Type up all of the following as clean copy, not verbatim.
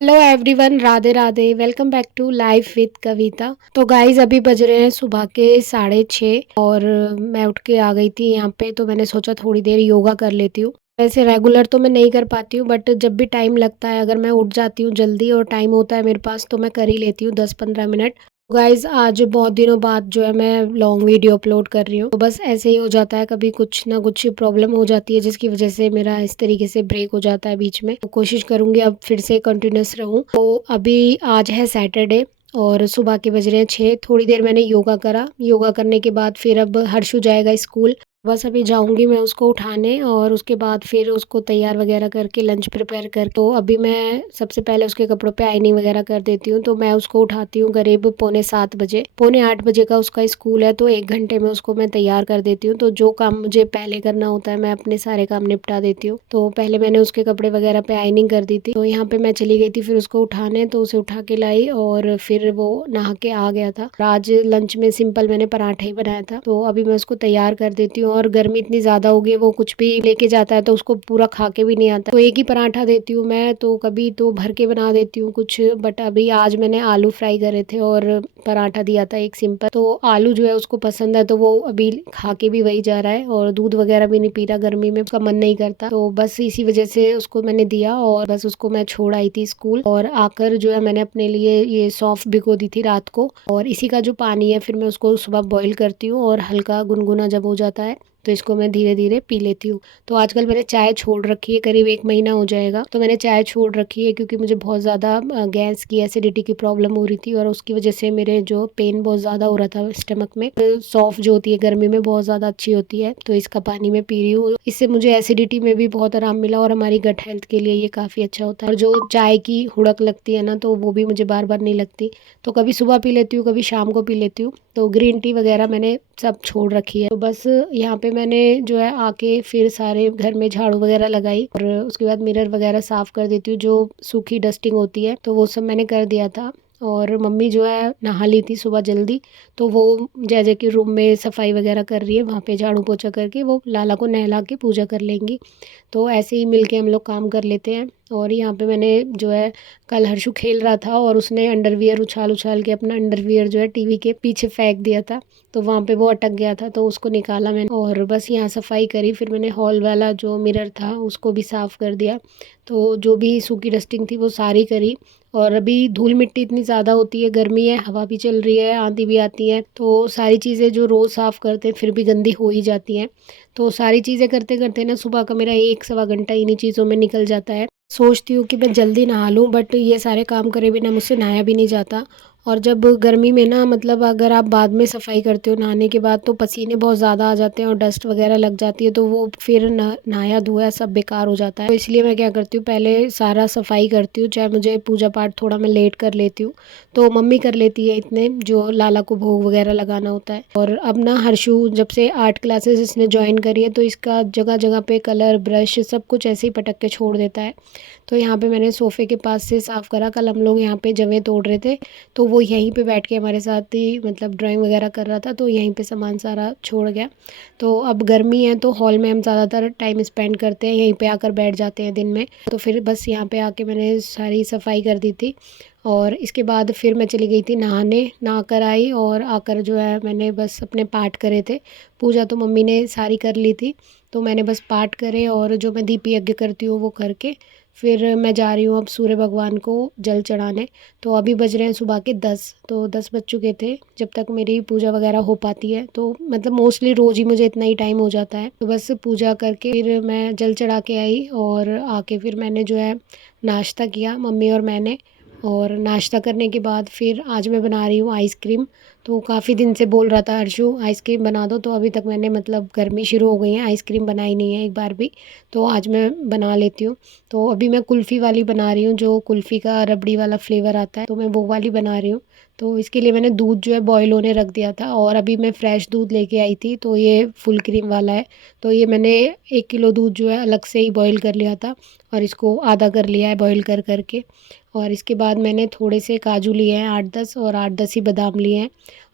Hello everyone, Radhe Radhe. Welcome back to life with Kavita. तो guys अभी बज रहे हैं सुबह के 6:30 और मैं उठ के आ गई थी यहाँ पे। तो मैंने सोचा थोड़ी देर योगा कर लेती हूँ। वैसे रेगुलर तो मैं नहीं कर पाती हूँ, बट जब भी टाइम लगता है, अगर मैं उठ जाती हूँ जल्दी और टाइम होता है मेरे पास, तो मैं कर ही लेती हूँ 10-15 मिनट। गाइज आज बहुत दिनों बाद जो है मैं लॉन्ग वीडियो अपलोड कर रही हूँ। तो बस ऐसे ही हो जाता है, कभी कुछ ना कुछ प्रॉब्लम हो जाती है जिसकी वजह से मेरा इस तरीके से ब्रेक हो जाता है बीच में। तो कोशिश करूंगी अब फिर से कंटिन्यूस रहूं। तो अभी आज है सैटरडे और सुबह के बज रहे हैं 6। थोड़ी देर मैंने योगा करा। योगा करने के बाद फिर अब हर्षु जाएगा स्कूल। बस अभी जाऊंगी मैं उसको उठाने और उसके बाद फिर उसको तैयार वगैरह करके लंच प्रिपेयर कर। तो अभी मैं सबसे पहले उसके कपड़ों पे आइनिंग वगैरह कर देती हूँ। तो मैं उसको उठाती हूँ करीब पौने 7 बजे। पौने 8 बजे का उसका स्कूल है, तो 1 घंटे में उसको मैं तैयार कर देती हूँ। तो जो काम मुझे पहले करना होता है मैं अपने सारे काम निपटा देती हूँ। तो पहले मैंने उसके कपड़े वगैरह पे आइनिंग कर दी थी। तो यहाँ पे मैं चली गई थी फिर उसको उठाने। तो उसे उठा के लाई और फिर वो नहा के आ गया था। आज लंच में सिंपल मैंने पराठा ही बनाया था। तो अभी मैं उसको तैयार कर देती हूँ। और गर्मी इतनी ज़्यादा हो गई है, वो कुछ भी लेके जाता है तो उसको पूरा खा के भी नहीं आता। तो एक ही पराठा देती हूँ मैं, तो कभी तो भर के बना देती हूँ कुछ। बट अभी आज मैंने आलू फ्राई करे थे और पराठा दिया था एक सिंपल। तो आलू जो है उसको पसंद है, तो वो अभी खा के भी वही जा रहा है और दूध वगैरह भी नहीं पी रहा। गर्मी में उसका मन नहीं करता, तो बस इसी वजह से उसको मैंने दिया और बस उसको मैं छोड़ आई थी स्कूल। और आकर जो है मैंने अपने लिए ये सौंफ भिगो दी थी रात को, और इसी का जो पानी है फिर मैं उसको सुबह बॉईल करती हूँ और हल्का गुनगुना जब हो जाता है तो इसको मैं धीरे धीरे पी लेती हूँ। तो आजकल मैंने चाय छोड़ रखी है, करीब 1 महीना हो जाएगा। तो मैंने चाय छोड़ रखी है क्योंकि मुझे बहुत ज़्यादा गैस की एसिडिटी की प्रॉब्लम हो रही थी और उसकी वजह से मेरे जो पेन बहुत ज़्यादा हो रहा था स्टमक में। सौंफ जो होती है गर्मी में बहुत ज़्यादा अच्छी होती है, तो इसका पानी मैं पी रही हूँ। इससे मुझे एसिडिटी में भी बहुत आराम मिला और हमारी गट हेल्थ के लिए ये काफ़ी अच्छा होता है। और जो चाय की हुड़क लगती है ना, तो वो भी मुझे बार बार नहीं लगती। तो कभी सुबह पी लेती हूँ, कभी शाम को पी लेती हूँ। तो ग्रीन टी वगैरह मैंने सब छोड़ रखी है। तो बस यहाँ पे मैंने जो है आके फिर सारे घर में झाड़ू वगैरह लगाई और उसके बाद मिरर वगैरह साफ कर देती हूँ। जो सूखी डस्टिंग होती है तो वो सब मैंने कर दिया था। और मम्मी जो है नहा ली थी सुबह जल्दी, तो वो जय जय के रूम में सफाई वगैरह कर रही है। वहाँ पे झाड़ू पोछा करके वो लाला को नहला के पूजा कर लेंगी। तो ऐसे ही मिलके हम लोग काम कर लेते हैं। और यहाँ पे मैंने जो है कल हर्षु खेल रहा था और उसने अंडरवियर उछाल उछाल के अपना अंडरवियर जो है टीवी के पीछे फेंक दिया था। तो वहाँ पे वो अटक गया था, तो उसको निकाला मैंने और बस यहाँ सफाई करी। फिर मैंने हॉल वाला जो मिरर था उसको भी साफ़ कर दिया। तो जो भी सूखी डस्टिंग थी वो सारी करी। और अभी धूल मिट्टी इतनी ज़्यादा होती है, गर्मी है, हवा भी चल रही है, आंधी भी आती है, तो सारी चीज़ें जो रोज़ साफ़ करते हैं फिर भी गंदी हो ही जाती हैं। तो सारी चीज़ें करते करते ना सुबह का मेरा 1 सवा घंटा इन्हीं चीज़ों में निकल जाता है। सोचती हूँ कि मैं जल्दी नहा लूँ, बट ये सारे काम करे बिना मुझसे नहाया भी नहीं जाता। और जब गर्मी में ना, मतलब अगर आप बाद में सफाई करते हो नहाने के बाद, तो पसीने बहुत ज़्यादा आ जाते हैं और डस्ट वगैरह लग जाती है, तो वो फिर नहाया धोया सब बेकार हो जाता है। तो इसलिए मैं क्या करती हूँ, पहले सारा सफाई करती हूँ, चाहे मुझे पूजा पाठ थोड़ा मैं लेट कर लेती हूँ। तो मम्मी कर लेती है इतने, जो लाला को भोग वगैरह लगाना होता है। और अब ना हर्षु जब से आर्ट क्लासेस इसने ज्वाइन करी है, तो इसका जगह जगह पे कलर ब्रश सब कुछ ऐसे ही पटक के छोड़ देता है। तो यहाँ पे मैंने सोफ़े के पास से साफ़ करा। कल हम लोग यहाँ पे जवें तोड़ रहे थे, तो वो यहीं पे बैठ के हमारे साथ ही मतलब ड्राइंग वगैरह कर रहा था, तो यहीं पे सामान सारा छोड़ गया। तो अब गर्मी है तो हॉल में हम ज़्यादातर टाइम स्पेंड करते हैं, यहीं पे आकर बैठ जाते हैं दिन में। तो फिर बस यहाँ पे आके मैंने सारी सफाई कर दी थी। और इसके बाद फिर मैं चली गई थी नहाने। नहा कर आई और आकर जो है मैंने बस अपने पाठ करे थे। पूजा तो मम्मी ने सारी कर ली थी, तो मैंने बस पाठ करे और जो मैं दीप यज्ञ करती हूँ वो करके फिर मैं जा रही हूँ अब सूर्य भगवान को जल चढ़ाने। तो अभी बज रहे हैं सुबह के 10, तो 10 बज चुके थे जब तक मेरी पूजा वगैरह हो पाती है। तो मतलब मोस्टली रोज़ ही मुझे इतना ही टाइम हो जाता है। तो बस पूजा करके फिर मैं जल चढ़ा के आई और आके फिर मैंने जो है नाश्ता किया, मम्मी और मैंने। और नाश्ता करने के बाद फिर आज मैं बना रही हूँ आइसक्रीम। तो काफ़ी दिन से बोल रहा था हर्षु आइसक्रीम बना दो, तो अभी तक मैंने, मतलब गर्मी शुरू हो गई है, आइसक्रीम बनाई नहीं है एक बार भी। तो आज मैं बना लेती हूँ। तो अभी मैं कुल्फ़ी वाली बना रही हूँ, जो कुल्फ़ी का रबड़ी वाला फ्लेवर आता है, तो मैं वो वाली बना रही हूँ। तो इसके लिए मैंने दूध जो है बॉयल होने रख दिया था और अभी मैं फ़्रेश दूध लेके आई थी, तो ये फुल क्रीम वाला है। तो ये मैंने 1 किलो दूध जो है अलग से ही बॉयल कर लिया था और इसको आधा कर लिया है बॉयल कर करके। और इसके बाद मैंने थोड़े से काजू लिए हैं 8-10, और 8-10 ही बादाम लिए हैं।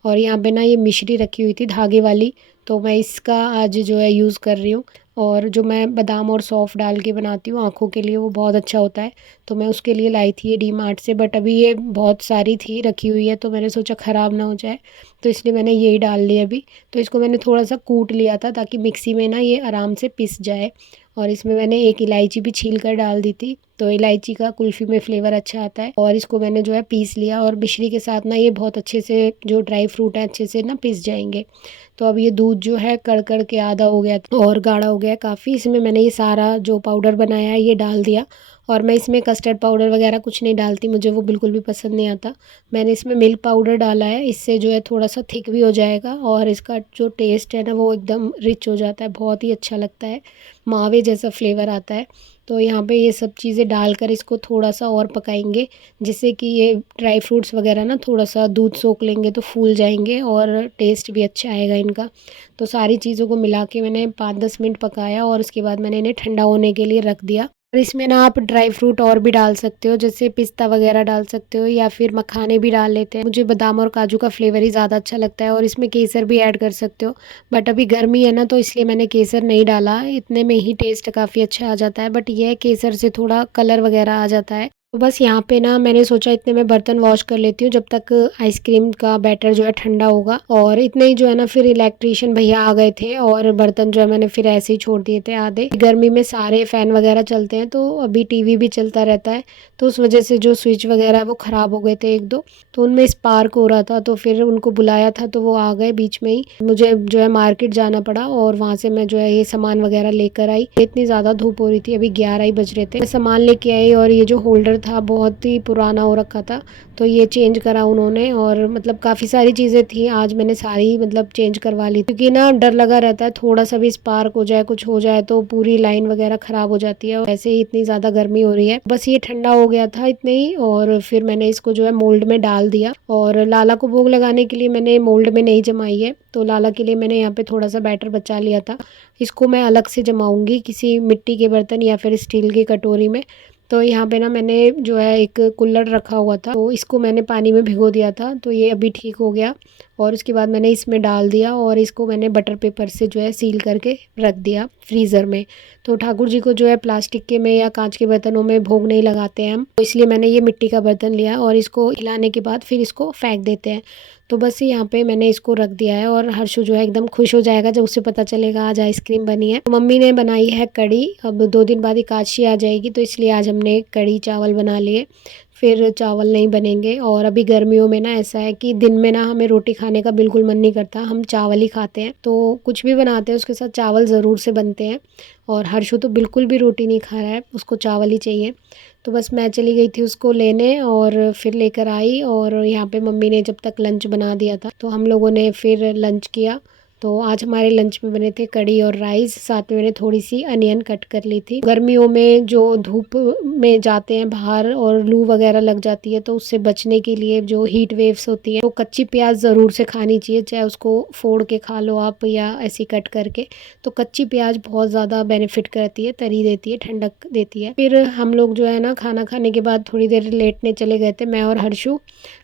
और यहाँ पे ना ये मिश्री रखी हुई थी धागे वाली, तो मैं इसका आज जो है यूज़ कर रही हूँ। और जो मैं बादाम और सौंफ डाल के बनाती हूँ आँखों के लिए, वो बहुत अच्छा होता है। तो मैं उसके लिए लाई थी ये डीमार्ट से, बट अभी ये बहुत सारी थी रखी हुई है, तो मैंने सोचा ख़राब ना हो जाए, तो इसलिए मैंने यही डाल ली अभी। तो इसको मैंने थोड़ा-सा कूट लिया था ताकि मिक्सी में ना ये आराम से पिस जाए, और इसमें मैंने एक इलायची भी छील कर डाल दी थी, तो इलायची का कुल्फ़ी में फ्लेवर अच्छा आता है। और इसको मैंने जो है पीस लिया, और मिश्री के साथ ना ये बहुत अच्छे से जो ड्राई फ्रूट है अच्छे से ना पिस जाएंगे। तो अब ये दूध जो है कड़ के आधा हो गया और गाढ़ा हो गया है काफ़ी। इसमें मैंने ये सारा जो पाउडर बनाया है ये डाल दिया, और मैं इसमें कस्टर्ड पाउडर वगैरह कुछ नहीं डालती, मुझे वो बिल्कुल भी पसंद नहीं आता। मैंने इसमें मिल्क पाउडर डाला है, इससे जो है थोड़ा सा थिक भी हो जाएगा, और इसका जो टेस्ट है ना वो एकदम रिच हो जाता है, बहुत ही अच्छा लगता है, मावे जैसा फ्लेवर आता है। तो यहाँ पे ये सब चीज़ें डालकर इसको थोड़ा सा और पकाएंगे, जिससे कि ये ड्राई फ्रूट्स वगैरह ना थोड़ा सा दूध सोख लेंगे तो फूल जाएंगे, और टेस्ट भी अच्छा आएगा इनका। तो सारी चीज़ों को मिला के मैंने 5-10 मिनट पकाया, और उसके बाद मैंने इन्हें ठंडा होने के लिए रख दिया। और इसमें ना आप ड्राई फ्रूट और भी डाल सकते हो, जैसे पिस्ता वगैरह डाल सकते हो, या फिर मखाने भी डाल लेते हैं। मुझे बादाम और काजू का फ्लेवर ही ज़्यादा अच्छा लगता है, और इसमें केसर भी ऐड कर सकते हो, बट अभी गर्मी है ना तो इसलिए मैंने केसर नहीं डाला। इतने में ही टेस्ट काफ़ी अच्छा आ जाता है, बट यह है केसर से थोड़ा कलर वगैरह आ जाता है। तो बस यहाँ पे ना मैंने सोचा इतने में बर्तन वॉश कर लेती हूँ जब तक आइसक्रीम का बैटर जो है ठंडा होगा। और इतने ही जो है ना फिर इलेक्ट्रिशियन भैया आ गए थे, और बर्तन जो है मैंने फिर ऐसे ही छोड़ दिए थे आधे। गर्मी में सारे फ़ैन वगैरह चलते हैं, तो अभी टीवी भी चलता रहता है, तो उस वजह से जो स्विच वगैरह है वो ख़राब हो गए थे 1-2, तो उनमें स्पार्क हो रहा था, तो फिर उनको बुलाया था तो वो आ गए बीच में ही। मुझे जो है मार्केट जाना पड़ा, और वहाँ से मैं जो है ये सामान वगैरह लेकर आई। इतनी ज़्यादा धूप हो रही थी, अभी 11 ही बज रहे थे। मैं सामान लेके आई, और ये जो होल्डर था बहुत ही पुराना हो रखा था, तो ये चेंज करा उन्होंने, और मतलब काफ़ी सारी चीज़ें थी, आज मैंने सारी मतलब चेंज करवा ली, क्योंकि ना डर लगा रहता है थोड़ा सा भी स्पार्क हो जाए, कुछ हो जाए तो पूरी लाइन वगैरह ख़राब हो जाती है। वैसे ही इतनी ज़्यादा गर्मी हो रही है, बस ये ठंडा हो गया था इतने ही, और फिर मैंने इसको जो है मोल्ड में डाल दिया। और लाला को भोग लगाने के लिए मैंने मोल्ड में नहीं जमाई है, तो लाला के लिए मैंने यहाँ पे थोड़ा सा बैटर बचा लिया था। इसको मैं अलग से जमाऊंगी किसी मिट्टी के बर्तन या फिर स्टील की कटोरी में। तो यहाँ पे ना मैंने जो है एक कुल्हड़ रखा हुआ था, तो इसको मैंने पानी में भिगो दिया था, तो ये अभी ठीक हो गया। और उसके बाद मैंने इसमें डाल दिया, और इसको मैंने बटर पेपर से जो है सील करके रख दिया फ्रीज़र में। तो ठाकुर जी को जो है प्लास्टिक के में या कांच के बर्तनों में भोग नहीं लगाते हैं हम, तो इसलिए मैंने ये मिट्टी का बर्तन लिया, और इसको हिलाने के बाद फिर इसको फेंक देते हैं। तो बस यहाँ पे मैंने इसको रख दिया है, और हर्षु जो है एकदम खुश हो जाएगा जब उसे पता चलेगा आज आइसक्रीम बनी है। तो मम्मी ने बनाई है कढ़ी, अब 2 दिन बाद एकादशी आ जाएगी, तो इसलिए आज हमने कढ़ी चावल बना लिए, फिर चावल नहीं बनेंगे। और अभी गर्मियों में ना ऐसा है कि दिन में ना हमें रोटी खाने का बिल्कुल मन नहीं करता, हम चावल ही खाते हैं, तो कुछ भी बनाते हैं उसके साथ चावल ज़रूर से बनते हैं। और हर्षु तो बिल्कुल भी रोटी नहीं खा रहा है, उसको चावल ही चाहिए। तो बस मैं चली गई थी उसको लेने, और फिर लेकर आई, और यहाँ पे मम्मी ने जब तक लंच बना दिया था, तो हम लोगों ने फिर लंच किया। तो आज हमारे लंच में बने थे कढ़ी और राइस, साथ में मैंने थोड़ी सी अनियन कट कर ली थी। गर्मियों में जो धूप में जाते हैं बाहर और लू वगैरह लग जाती है, तो उससे बचने के लिए जो हीट वेव्स होती हैं, तो कच्ची प्याज ज़रूर से खानी चाहिए, चाहे उसको फोड़ के खा लो आप या ऐसी कट करके। तो कच्ची प्याज बहुत ज़्यादा बेनिफिट करती है, तरी देती है, ठंडक देती है। फिर हम लोग जो है ना खाना खाने के बाद थोड़ी देर लेटने चले गए थे, मैं और हर्षु,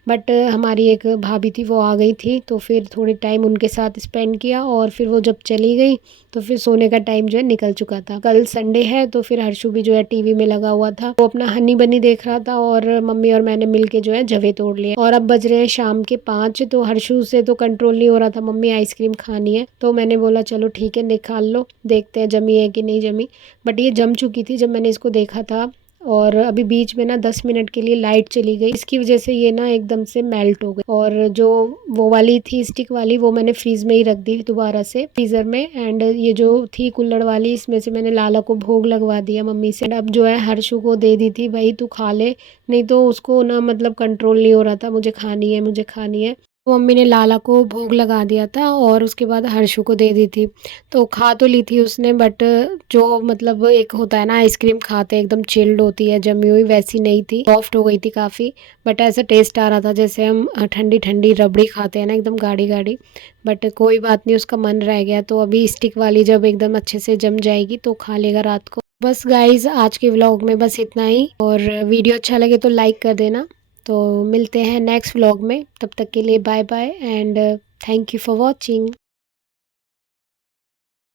बट हमारी एक भाभी थी वो आ गई थी, तो फिर थोड़ी टाइम उनके साथ स्पेंड किया, और फिर वो जब चली गई तो फिर सोने का टाइम जो है निकल चुका था। कल संडे है, तो फिर हर्षु भी जो है टीवी में लगा हुआ था, वो अपना हनी बनी देख रहा था, और मम्मी और मैंने मिल के जो है जवे तोड़ लिए। और अब बज रहे हैं शाम के 5, तो हर्षु से तो कंट्रोल नहीं हो रहा था, मम्मी आइसक्रीम खानी है, तो मैंने बोला चलो ठीक है निकाल लो, देखते हैं जमी है कि नहीं जमी। बट ये जम चुकी थी जब मैंने इसको देखा था। और अभी बीच में ना 10 मिनट के लिए लाइट चली गई, इसकी वजह से ये ना एकदम से मेल्ट हो गई। और जो वो वाली थी स्टिक वाली, वो मैंने फ्रीज में ही रख दी दोबारा से फ्रीज़र में। एंड ये जो थी कुल्हड़ वाली, इसमें से मैंने लाला को भोग लगवा दिया मम्मी से। अब जो है हर्षु को दे दी थी, भाई तू खा ले, नहीं तो उसको ना मतलब कंट्रोल नहीं हो रहा था, मुझे खानी है मुझे खानी है। तो मम्मी ने लाला को भोग लगा दिया था, और उसके बाद हर्षु को दे दी थी। तो खा तो ली थी उसने, बट जो मतलब एक होता है ना आइसक्रीम खाते एकदम चिल्ड होती है जमी हुई, वैसी नहीं थी, सॉफ्ट हो गई थी काफ़ी। बट ऐसा टेस्ट आ रहा था जैसे हम ठंडी ठंडी रबड़ी खाते हैं ना, एकदम गाढ़ी गाढ़ी। बट कोई बात नहीं, उसका मन रह गया, तो अभी स्टिक वाली जब एकदम अच्छे से जम जाएगी तो खा लेगा रात को। बस गाइज आज के व्लॉग में बस इतना ही, और वीडियो अच्छा लगे तो लाइक कर देना। तो मिलते हैं नेक्स्ट व्लॉग में, तब तक के लिए bye bye, and thank you for watching.